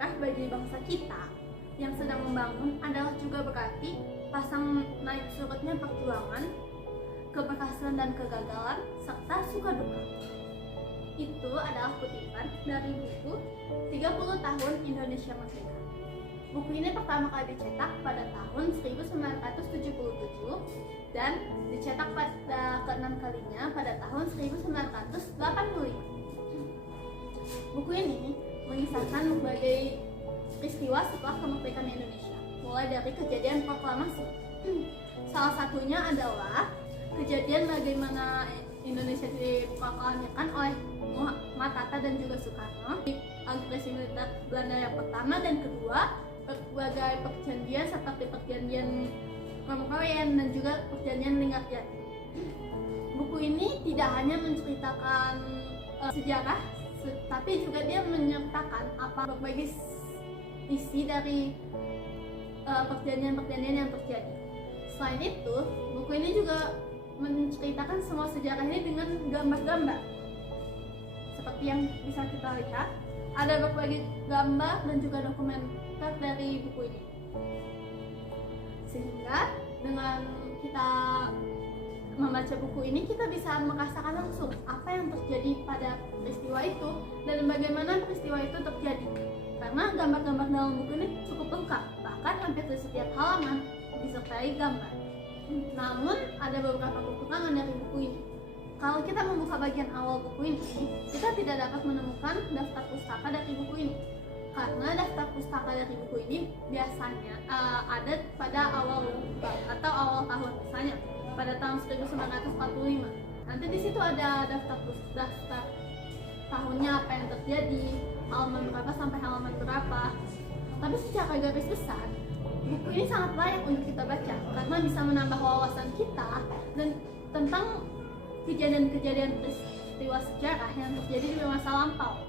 sejarah bagi bangsa kita yang sedang membangun adalah juga berarti pasang naik surutnya perjuangan, keberhasilan dan kegagalan, serta suka duka. Itu adalah kutipan dari buku 30 Tahun Indonesia Merdeka. Buku ini pertama kali dicetak pada tahun 1977 dan dicetak pada keenam kalinya pada tahun 1985. Buku ini mengisahkan berbagai peristiwa setelah kemerdekaan Indonesia, mulai dari kejadian proklamasi. Salah satunya adalah kejadian bagaimana Indonesia diproklamirkan oleh Muhammad Hatta dan juga Soekarno, agresi militer Belanda yang pertama dan kedua, berbagai perjanjian seperti perjanjian Rompuyren dan juga perjanjian Linggarjati. Buku ini tidak hanya menceritakan sejarah, tapi juga dia menyertakan apa berbagai isi dari perjanjian-perjanjian yang terjadi. Selain itu, buku ini juga menceritakan semua sejarah ini dengan gambar-gambar. Seperti yang bisa kita lihat, ada berbagai gambar dan juga dokumenter dari buku ini. Sehingga dengan kita membaca buku ini, kita bisa merasakan langsung apa yang terjadi pada peristiwa itu dan bagaimana peristiwa itu terjadi. Karena gambar-gambar dalam buku ini cukup lengkap, bahkan hampir di setiap halaman disertai gambar. Namun ada beberapa kekurangan dari buku ini. Kalau kita membuka bagian awal buku ini, kita tidak dapat menemukan daftar pustaka dari buku ini. Karena daftar pustaka dari buku ini biasanya ada pada awal atau awal tahun, misalnya pada tahun 1945. Nanti di situ ada daftar tahunnya apa yang terjadi, halaman berapa sampai halaman berapa. Tapi secara garis besar, buku ini sangat layak untuk kita baca karena bisa menambah wawasan kita dan tentang kejadian-kejadian peristiwa sejarah yang terjadi di masa lampau,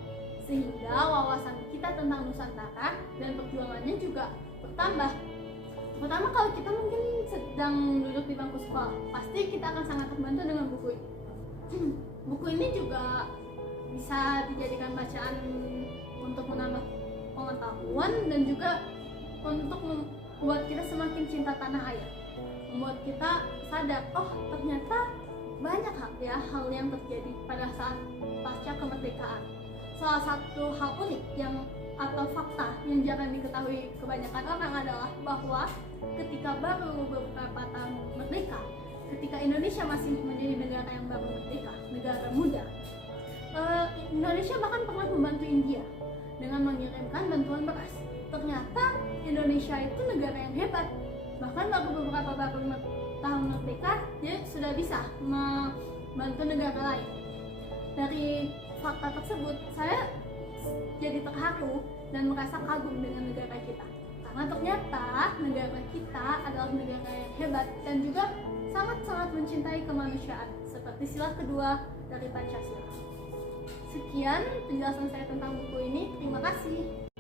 sehingga wawasan kita tentang Nusantara dan perjuangannya juga bertambah. Pertama, kalau kita mungkin sedang duduk di bangku sekolah, pasti kita akan sangat terbantu dengan buku ini. Buku ini juga bisa dijadikan bacaan untuk menambah pengetahuan dan juga untuk membuat kita semakin cinta tanah air, membuat kita sadar, oh ternyata banyak hal yang terjadi pada saat pasca kemerdekaan. Salah satu hal unik atau fakta yang jarang diketahui kebanyakan orang adalah bahwa ketika baru beberapa tahun merdeka, ketika Indonesia masih menjadi negara yang baru merdeka, negara muda, Indonesia bahkan pernah membantu India dengan mengirimkan bantuan beras. Ternyata Indonesia itu negara yang hebat, bahkan baru beberapa tahun merdeka dia sudah bisa membantu negara lain. Dari fakta tersebut, saya jadi terharu dan merasa kagum dengan negara kita, karena ternyata negara kita adalah negara yang hebat dan juga sangat-sangat mencintai kemanusiaan seperti sila kedua dari Pancasila. Sekian penjelasan saya tentang buku ini. Terima kasih.